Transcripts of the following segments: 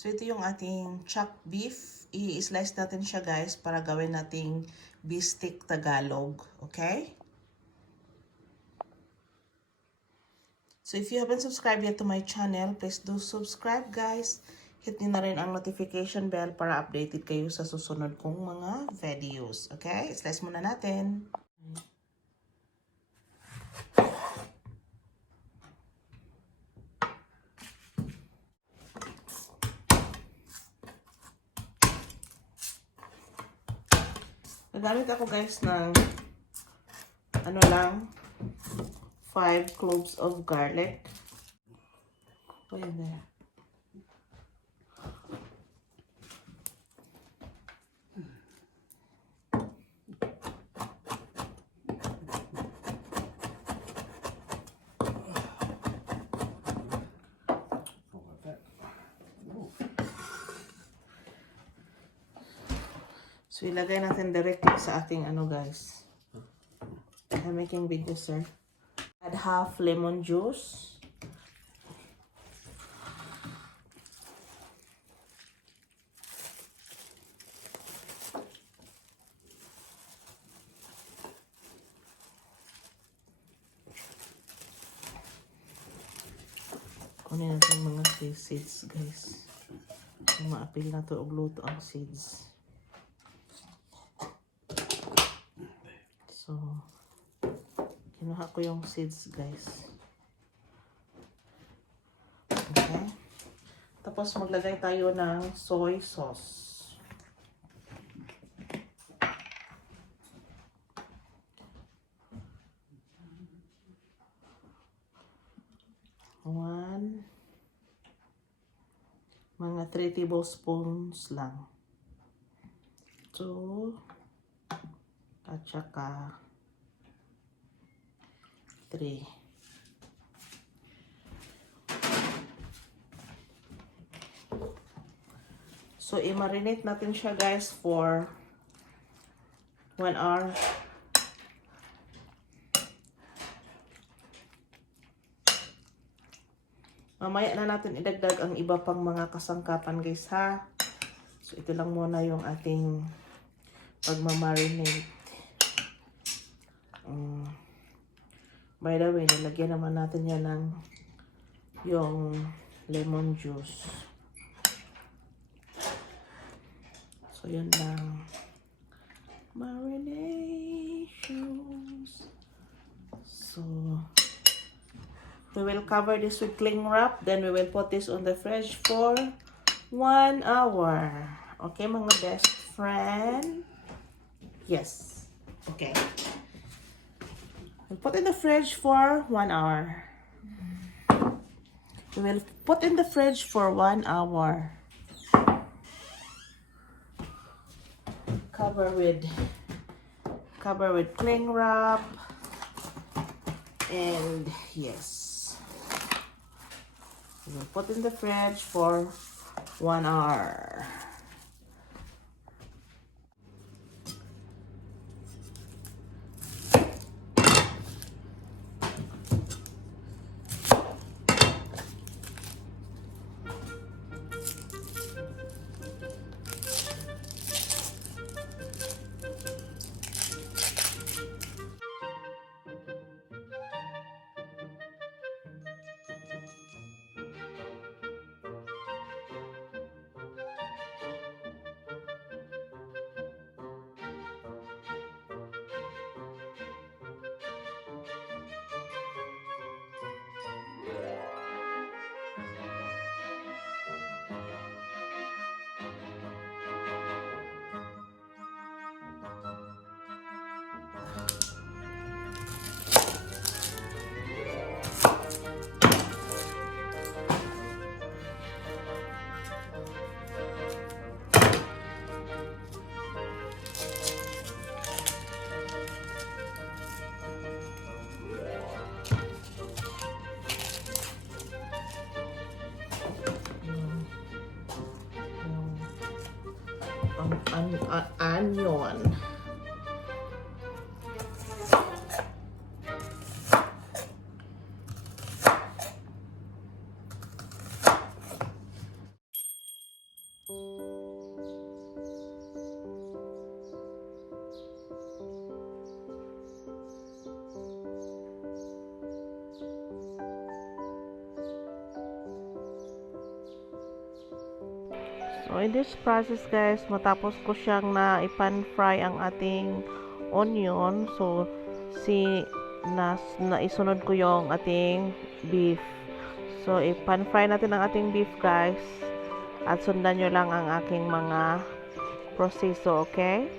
So, ito yung ating chopped beef. I-slice natin siya, guys, para gawin nating Bistek Tagalog. Okay? So, if you haven't subscribed yet to my channel, please do subscribe, guys. Hit nyo na rin ang notification bell para updated kayo sa susunod kong mga videos. Okay? Slice muna natin. Nagamit ako, guys, ng ano lang, 5 cloves of garlic. Put in there. So, ilagay natin directly sa ating ano, guys. I'm making video, sir. Add half lemon juice. Kunin natin mga seeds, guys. Kung maapil na to, luto ang seeds. So, kinuha ko yung seeds, guys. Okay. Tapos, maglagay tayo ng soy sauce. Mga 3 tablespoons lang. 2 at saka 3. So, i-marinate natin siya, guys, for 1 hour. Mamaya na natin idagdag ang iba pang mga kasangkapan, guys, ha? So, ito lang muna yung ating pagmamarinate. By the way, nilagyan naman natin yan ng yung lemon juice. So, yun lang. Marinations. So, we will cover this with cling wrap. Then, we will put this on the fridge for 1 hour. Okay, mga best friend? Yes. Okay. We'll put in the fridge for 1 hour. We will put in the fridge for 1 hour. Cover with cling wrap. And yes. We'll put in the fridge for 1 hour. Onion. So in this process guys, matapos ko siyang na ipan fry ang ating onion, so naisunod ko yung ating beef. So ipan fry natin ang ating beef guys, at sundan nyo lang ang aking mga proseso, okay?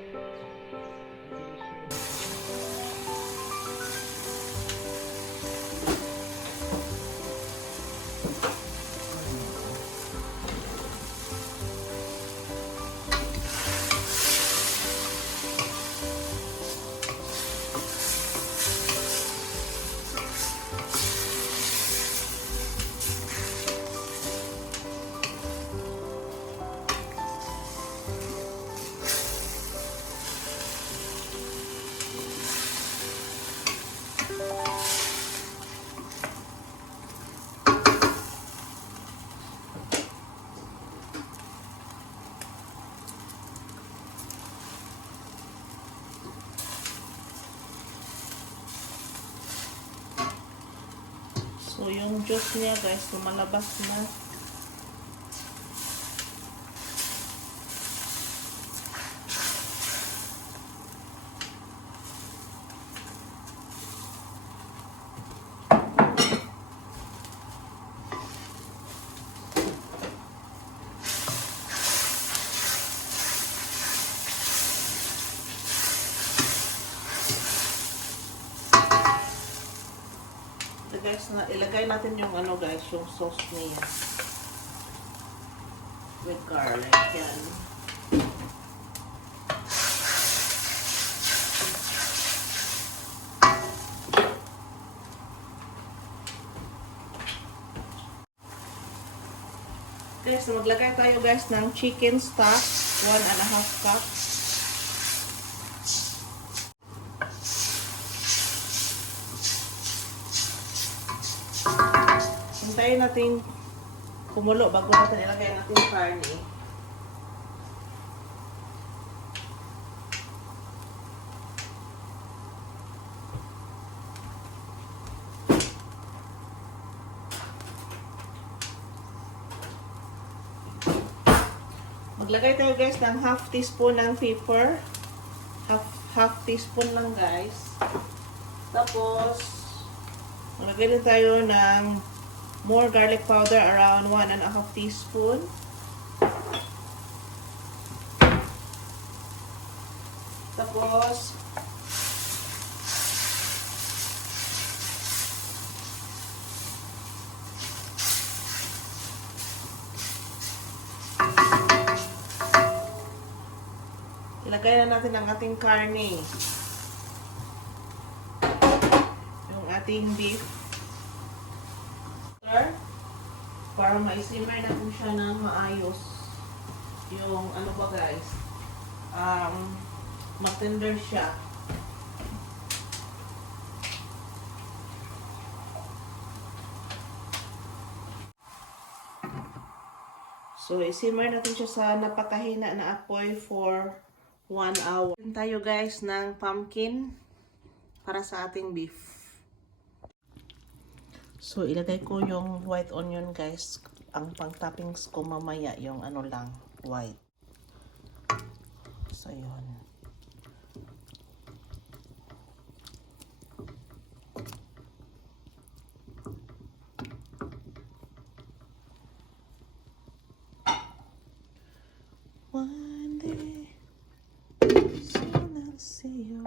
So, yung juice niya guys, lumalabas na. Guys, ilagay natin yung ano guys, yung sauce niya with garlic. Yan. Guys, maglagay tayo guys ng chicken stock, 1.5 cup. Hintayin natin kumulo bago natin ilagay natin karne. Maglagay tayo guys ng half teaspoon ng pepper. Half teaspoon lang guys. Tapos maglagay din tayo ng more garlic powder, around 1.5 teaspoon. Tapos ilagay na natin ang ating karne, yung ating beef, para ma-simmer natin siya ng maayos. Yung ano ba guys, matender siya. So isimmer natin siya sa napakahina na apoy for 1 hour. Then tayo guys ng pumpkin para sa ating beef. So, ilagay ko yung white onion guys. Ang pang-toppings ko mamaya yung ano lang, white. So, yun. One day, soon I'll see you.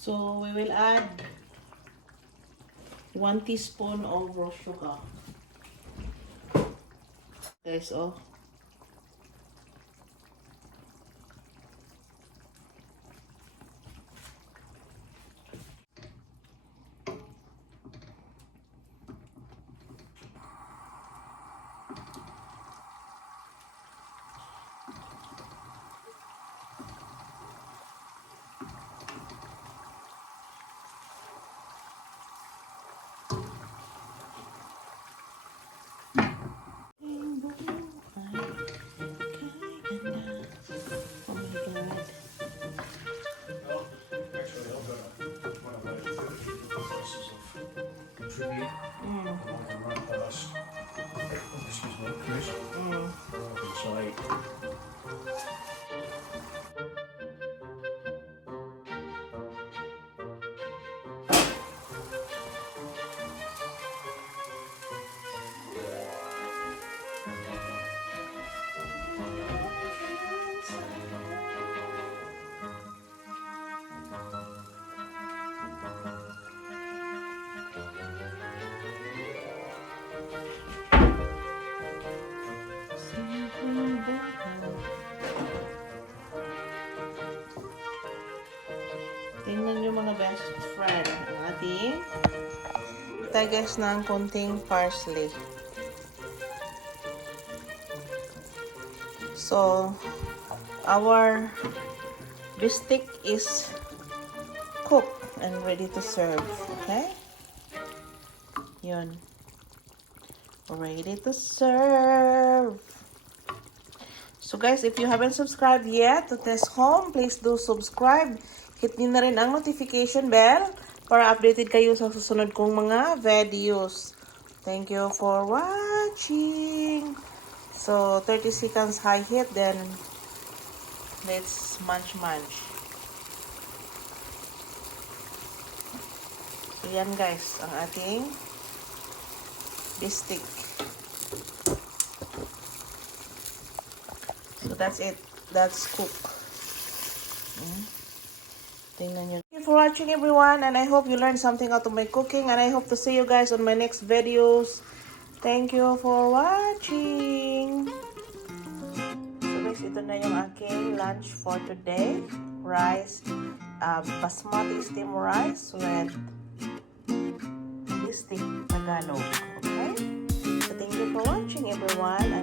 So, we will add 1 teaspoon of raw sugar. Guys, oh. Tingnan nyo mga best friend. Ang ating tagas ng konting parsley. So, our bistek is cooked and ready to serve. Okay? Yun. Ready to serve. So guys, if you haven't subscribed yet to Tess Home, please do subscribe. Hit nyo na rin ang notification bell para updated kayo sa susunod kong mga videos. Thank you for watching. So, 30 seconds high heat, then let's munch. So, yan guys, ang ating bistek. So, that's it. That's cooked. Tingnan nyo. Thank you for watching everyone, and I hope you learned something out of my cooking, and I hope to see you guys on my next videos. Thank you for watching. So guys, ito na yung aking lunch for today. Rice, basmati steam rice with Bistek Tagalog. Okay? So thank you for watching everyone.